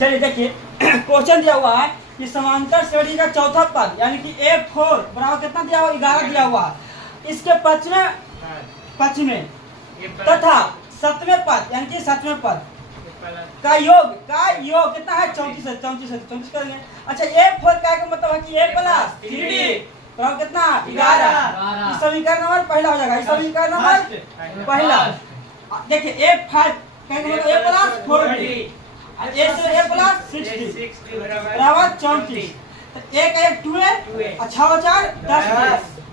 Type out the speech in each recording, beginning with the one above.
चलिए देखिए क्वेश्चन दिया हुआ है कि समांतर श्रेणी का चौथा पद यानी कि A4 बराबर कितना दिया हुआ 11 दिया हुआ है। इसके पक्ष में तथा सतवें पद यानी कि सातवें पद का योग कितना है 34 है 34 करेंगे। अच्छा A4 का मतलब है कि A प्लस 3D बराबर कितना 11। समीकरण नंबर पहला हो जाएगा। समीकरण नंबर पहला देखिए A5 का मतलब A प्लस 4D A से A प्लस 60 बराबर 34। तो एक एक 2 है अच्छा हो 4 10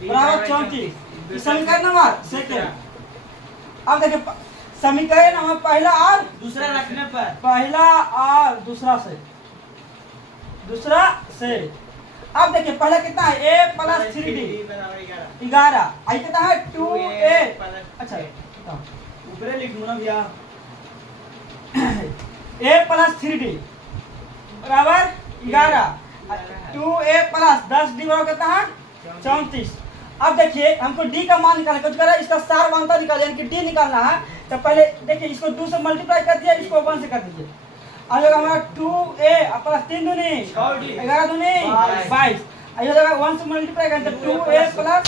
बराबर 34। समीकरण नंबर सेकंड। अब देखिए समीकरण नंबर पहला और दूसरा रखने पर पहला और दूसरा से अब देखिए पहला कितना है A प्लस 3D 11 आई कितना है 2A। अच्छा ऊपर लिख दूं ना भैया A प्लस 3D बराबर 11 2A प्लस 10D बराबर कितना है 34। अब देखिए हमको D का मान निकालना है। कुछ करें इसका सार मानता निकाल यानी कि D निकालना है। तो पहले देखिए इसको 2 से मल्टीप्लाई कर दिया इसको 1 से कर दीजिए। आ जाएगा हमारा 2A प्लस 3 दूनी 11 दूनी 22 आ जाएगा 1 से मल्टीप्लाई करें तो 2A प्लस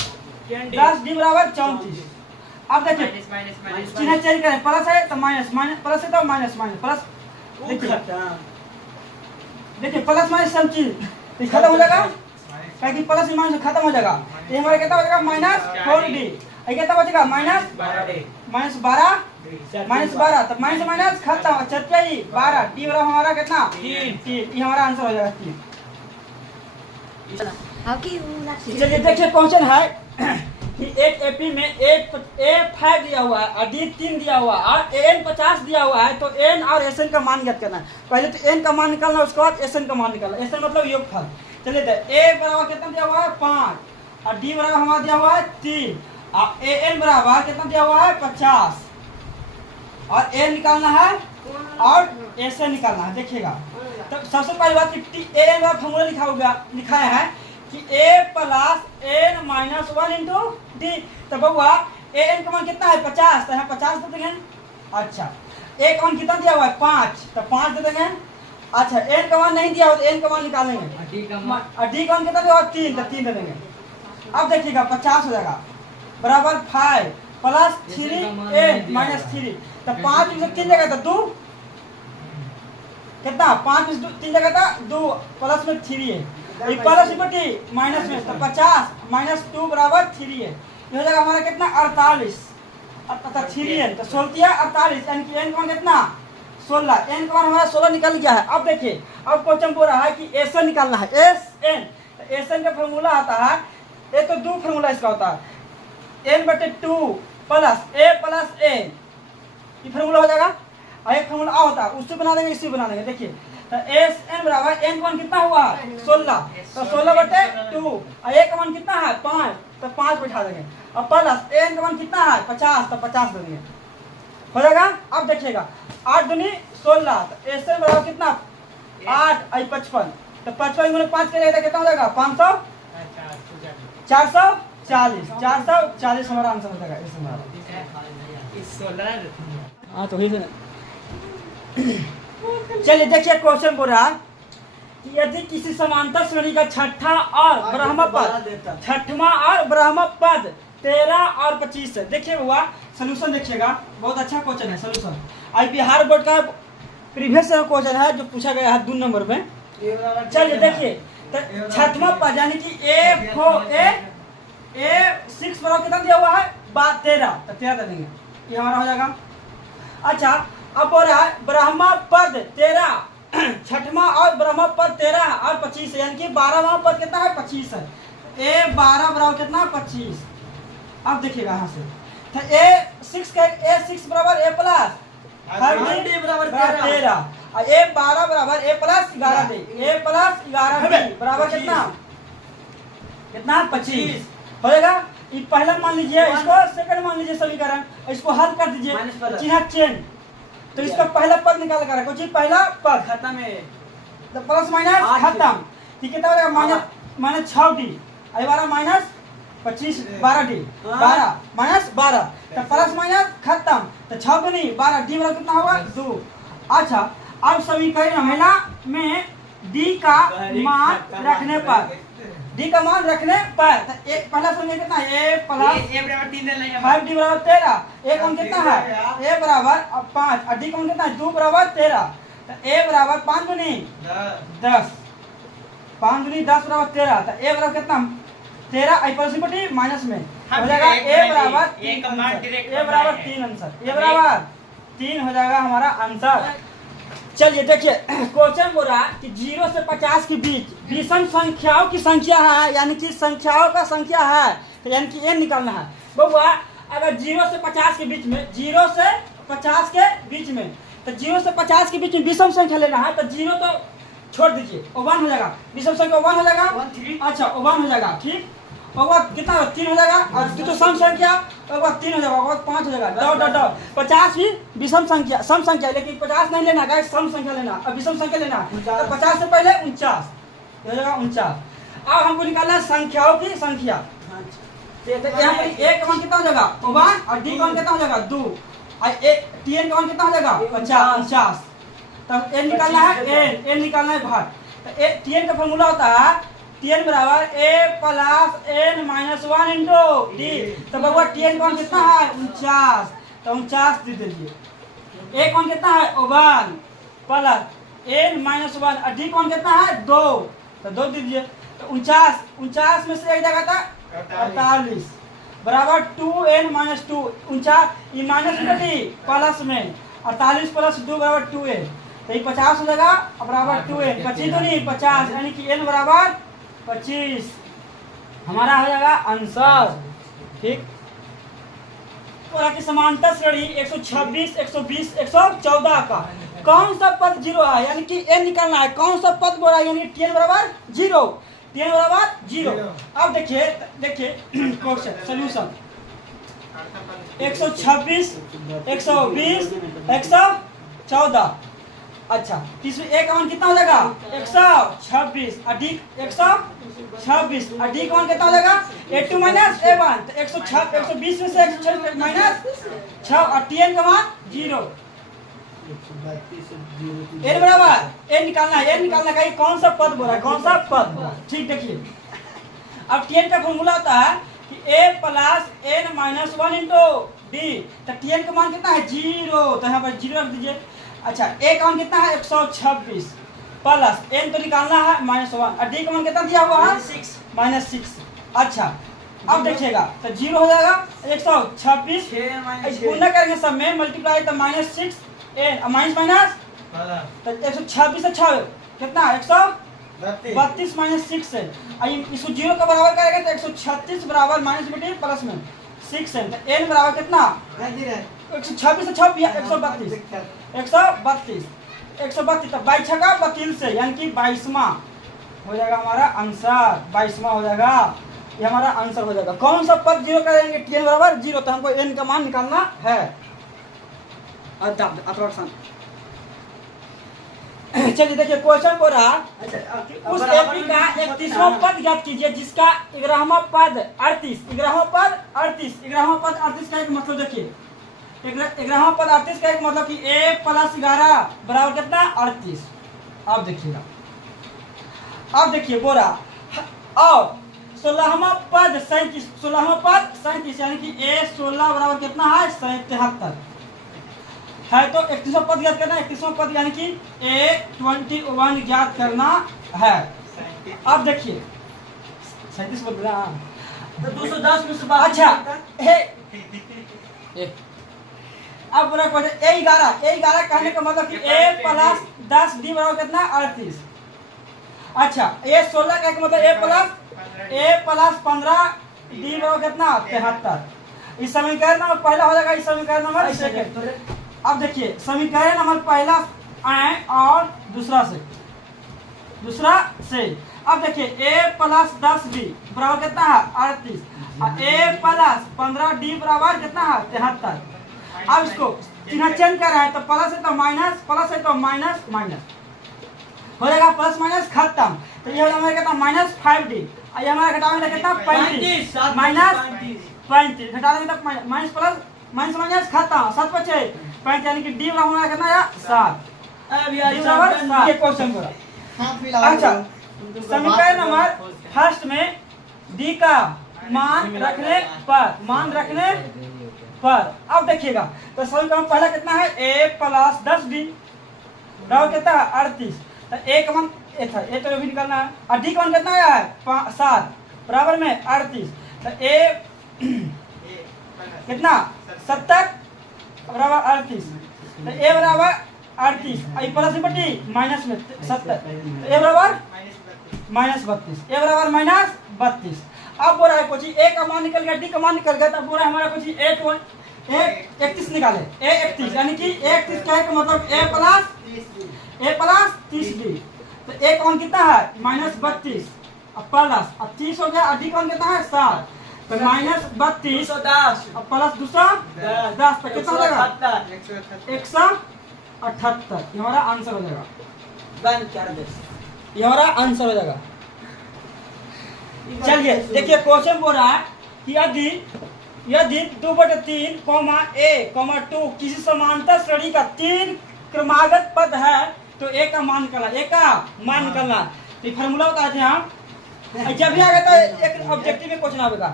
10D बराबर 34। अब देखिए चिन्ह चेंज करें प्लस है तो माइनस प्लस है तो माइनस प्लस देखिए प्लस माइनस सब चीज खत्म हो जाएगा क्योंकि प्लस माइनस खत्म हो जाएगा। ये हमारा कितना हो जाएगा -4D कितना बचेगा -12 तो माइनस माइनस खत्म 12 D बराबर हमारा कितना 3 ये हमारा आंसर हो जाएगा 3। चलिए देखिए क्वेश्चन है कि एक एपी में A5 दिया हुआ है और D3 दिया हुआ है और AN 50 दिया हुआ है। तो N और SN का मान ज्ञात करना है। पहले तो N का मान निकालना उसके बाद SN का मान निकालना। SN मतलब योगफल। चलिए तो A बराबर कितना दिया हुआ है 5 और D बराबर हमारा दिया हुआ है 3 और AN बराबर कितना दिया हुआ है 50 और A निकालना है और SN निकालना है। देखिएगा तो सबसे पहली बात कि AN का फॉर्मूला लिखाया है कि A plus N minus 1 into D। तो बउआ AN का मान कितना है 50 तो यहाँ 50 दे देंगे। अच्छा A का मान कितना दिया हुआ है 5 तो 5 दे देंगे। अच्छा N का मान नहीं दिया हुआ तो N का मान निकालेंगे और D का मान कितना दिया हुआ 3 तो 3 दे देंगे। अब देखिएगा 50 हो जाएगा बराबर 5 प्लस 3A माइनस 3 तो 5 में 3 जगह था 2 कितना 5 में 3 जगह था 2 प्लस में 3 है प्लस बटी माइनस में तो 50 माइनस 2 बराबर 3 है। ये हो जाएगा हमारा कितना 48 तथा 3 है तो 16 48 यानी कि N का मान कितना 16 N का मान हमारा 16 निकल गया है। अब देखिए अब क्वेश्चन बोल रहा है कि SN निकालना है SN तो SN का फॉर्मूला आता है ये तो 2 फॉर्मूला इसका होता है N/2 plus A plus A ये फॉर्मूला हो जाएगा और एक फॉर्मूला आ होता है उससे बना देंगे इससे बना देंगे। देखिए तो SN बराबर N का मान कितना हुआ 16 तो 16/2 और A का मान कितना है 5 तो 5 बैठा देंगे और प्लस N का मान कितना है 50 तो 50 देंगे हो जाएगा। अब देखिएगा 8 दूनी 16 तो SN बराबर कितना 8 और 55 तो 55 में 5 करेगा कितना हो जाएगा 500 440 हमारा आंसर हो जाएगा इसमें। हाँ तो चलिए देखिए क्वेश्चन बोल रहा है कि यदि किसी समांतर श्रेणी का छठा और ब्रह्म पद 13 और 25 है। देखिए हुआ सोल्यूशन देखिएगा बहुत अच्छा क्वेश्चन है। सोल्यूशन आज बिहार बोर्ड का प्रीवियस क्वेश्चन है जो पूछा गया है 2 नंबर में। चलिए देखिए तो छठवां पद यानी कि A6 बराबर कितना दिया हुआ है 13 तो 13 दे देंगे ये हमारा हो जाएगा। अच्छा अब बोल रहा है ब्रह्म पद 13 छठवां और ब्रह्म पद 13 और 25 यानी कि 12वां पद कितना है 25 है। A12 बराबर कितना 25। अब देखिएगा यहाँ से तो A6 बराबर A प्लस 30 बराबर 13 और A12 बराबर A plus 11 they A plus 11 बराबर कितना 25 हो जाएगा। ये पहला मान लीजिए इसको सेकंड मान लीजिए समीकरण इसको हल कर दीजिए चिन्ह चेंज तो इसका पहला पद निकाल कर रखो जी पहला पद खत्म है तो प्लस माइनस खत्म ठीक है तो माइनस 6D आई 12 माइनस 25 12D 12 माइनस 12 तो प्लस माइनस खत्म तो 6 दूनी 12 D बराबर कितना होगा 2। अच्छा अब समीकरण महिला में डी का मान रखने पर डी का मान रखने पर तो एक पहला समीकरण कितना है ए प्लस ए बराबर 3 ले लेंगे 5 डी बराबर 13 ए कौन कितना है ए बराबर 5 और डी कौन कितना है 2 बराबर 13 तो ए बराबर 5 दूनी 10 5 दूनी 10 बराबर 13 तो ए बराबर कितना 13 आई पॉजिटिव माइनस में हो जाएगा ए बराबर ए का मान डायरेक्ट ए बराबर 3 आंसर ए बराबर 3 हो जाएगा हमारा आंसर। चलिए देखिए क्वेश्चन बोल रहा है कि 0 से 50 के बीच विषम संख्याओं की संख्या है, यानी कि संख्याओं का संख्या है, यानी कि n निकालना है बउआ। अगर 0 से 50 के बीच में 0 से 50 के बीच में तो 0 से 50 के बीच में विषम संख्या लेना है तो 0 तो छोड़ दीजिए वो 1 हो जाएगा, विषम संख्या 1 हो जाएगा। अच्छा वो 1 हो जाएगा, ठीक। और वो कितना 3 हो जाएगा और तो सम संख्या और वो 3 हो जाएगा और 5 हो जाएगा। डॉट डॉट डॉट 50 ही विषम संख्या सम संख्या, लेकिन 50 नहीं लेना गाइस, सम संख्या लेना और विषम संख्या लेना। तो 50 से पहले 49 हो जाएगा 49। अब हमको निकालना है संख्याओं की संख्या। यहाँ पर ए का मान कितना हो जाएगा 1 और डी का मान कितना हो जाएगा 2 और ए टीएन का मान कितना हो जाएगा 50। तब एन निकालना है एन निकालना है भाग। तो टीएन का फॉर्मूला होता है टीएन बराबर A plus N minus 1 into D. तो बउआ टीएन कौन कितना है 49, तो 49 दे दीजिए। ए कौन कितना है 1 प्लस एन माइनस 1 और डी कौन कितना है 2, तो 2 दीजिए। तो 49 में से एक जगह था 48 बराबर 2n minus 2 49 minus D plus में 48 प्लस 2 बराबर 2n, तो ये 50 हो जाएगा बराबर 2n 25 तो नहीं 50, यानी कि n बराबर 25 हमारा हो जाएगा आंसर, ठीक। पूरा की समांतर श्रेणी 126 120 114 का कौन सा पद 0 है, यानी कि n निकालना है कौन सा पद बोला, यानी tn बराबर 0 tn बराबर 0। अब देखिए क्वेश्चन सॉल्यूशन 126 120 114। अच्छा इसमें ए का मान कितना हो जाएगा 126 और डी 126 और डी का मान कितना हो जाएगा a2 माइनस a1, तो 120 में से 126 माइनस 6 और टीएन का मान 0। एन बराबर एन निकालना है कौन सा पद बोला कौन सा पद, ठीक। देखिए अब टीएन का फॉर्मूला होता है कि a plus N minus 1 into D. तो टीएन का मान कितना है 0, तो यहाँ पर 0 रख दीजिए। अच्छा ए का मान कितना है 126 प्लस एन तो निकालना है -1 और डी का मान कितना दिया हुआ है -6। अच्छा अब देखिएगा तो 0 हो जाएगा 126 गुना करेंगे सब में मल्टीप्लाई तो -6 एन माइनस तो 126 से 6 कितना 132 -6 है। इसको 0 का बराबर करेंगे तो 136 बराबर माइनस में प्लस में 6 है, तो एन बराबर कितना 126 से 6 132 तो 22 छका 32 से, यानी कि 22वां हो जाएगा हमारा आंसर, 22वां हो जाएगा, ये हमारा आंसर हो जाएगा। कौन सा पद 0 करेंगे टीएन बराबर 0, तो हमको एन का मान निकालना है। चलिए देखिए क्वेश्चन को रहा उस एपी का 31वां पद ज्ञात कीजिए जिसका 11वां पद 38 का एक मतलब देखिए 11वां पद 38 का एक मतलब कि a प्लस 11 बराबर कितना 38। अब देखिए बोरा और 16वां पद 37 यानी कि a 16 बराबर कितना है 73 है। तो 31वां पद ज्ञात करना है, 31वां पद यानी कि a21 ज्ञात करना है। अब देखिए 37 बोल रहा तो 210 में से अच्छा अब पूरा क्वेश्चन a11 कहने का मतलब कि a प्लस 10 डी बराबर कितना 38। अच्छा a16 का मतलब a प्लस 15 डी बराबर कितना 73। इस समीकरण नंबर पहला हो जाएगा, इस समीकरण नंबर सेकंड। अब देखिए समीकरण नंबर पहला और दूसरा से अब देखिए a प्लस 10 डी बराबर कितना है 38 और a प्लस 15 डी बराबर कितना है 73। अब इसको चिन्ह चेंज कर रहा है तो प्लस है तो माइनस हो जाएगा, प्लस माइनस खत्म। तो ये हो जाएगा कितना -5d और ये हमारा घटाएंगे कितना 35 -35 घटाएंगे तो माइनस प्लस माइनस खत्म 7 बचे 35 यानी कि डी बराबर कितना है 7। अब यार डी बराबर 7 ये क्वेश्चन पूरा। हाथ मिलाओ। अच्छा समीकरण नंबर फर्स्ट में डी का मान रखने पर अब देखिएगा तो समीकरण पहला कितना है a प्लस 10d बराबर कितना है 38। तो a का मान ए था ए तो भी निकालना है और d का मान कितना आया है 7 बराबर में 38। तो a कितना 70 बराबर 38। तो a बराबर 38 आई प्लस बटी माइनस में 70 तो a बराबर -32 a बराबर -32। अब बोल रहा है कुछ a का मान निकल गया d का मान निकल गया। तब बोल रहा है हमारा कुछ a 31 निकाले a 31 यानी कि a 31 क्या है का मतलब a प्लस 30d। तो a का मान कितना है -32 अब प्लस अब 30 हो गया और d का मान कितना है 7 तो -32 110 अब प्लस दूसरा 10 तो कितना हो जाएगा 178। ये हमारा आंसर हो जाएगा। बंद कर दे। ये हमारा आंसर हो जाएगा। चलिए देखिए क्वेश्चन बोल रहा है कि यदि 2/3 a 2 किसी समांतर श्रेणी का 3 क्रमागत पद है तो a का मान निकालना। तो फार्मूला बताते हैं हम जब भी आ गया तो एक ऑब्जेक्टिव में क्वेश्चन आएगा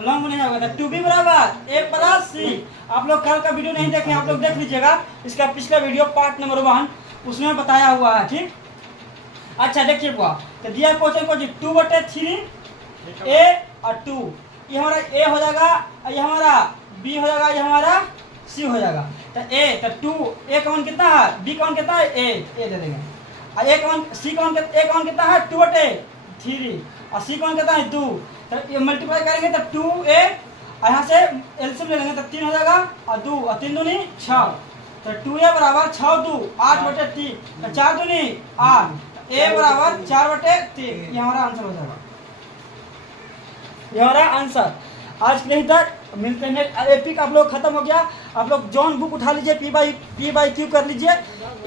लॉन्ग में नहीं आएगा। 2b बराबर a प्लस c। आप लोग कल का वीडियो नहीं देखे आप लोग देख लीजिएगा इसका पिछला वीडियो पार्ट नंबर 1 उसमें बताया हुआ है ठीक। अच्छा देखिए बुआ तो दिया क्वेश्चन को 2/3 a और 2 ये हमारा a हो जाएगा ये हमारा b हो जाएगा ये हमारा c हो जाएगा। तो a तो 2 a का मान कितना है b का मान कितना है a दे देंगे और a का मान c का मान a का मान कितना है 2/3 और c का मान कितना है 2। तो ये मल्टीप्लाई करेंगे तो 2a यहाँ से एलसीएम ले लेंगे तो 3 हो जाएगा और 2 और 3 दूनी 6 तो 2a बराबर 6 2 8/3 तो 4 दूनी 8 a बराबर 4/3 ये हमारा आंसर हो जाएगा। ये हमारा आंसर आज के लिए तक मिलते हैं। एपिक आप लोग खत्म हो गया। आप लोग जॉन बुक उठा लीजिए पी बाई क्यू कर लीजिए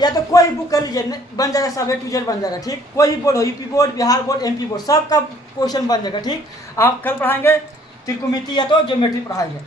या तो कोई बुक कर लीजिए बन जाएगा सब A to Z बन जाएगा ठीक। कोई भी बोर्ड हो UP board Bihar board MP board सबका क्वेश्चन बन जाएगा ठीक। आप कल पढ़ाएंगे त्रिकोणमिति या तो ज्योमेट्री पढ़ाएंगे।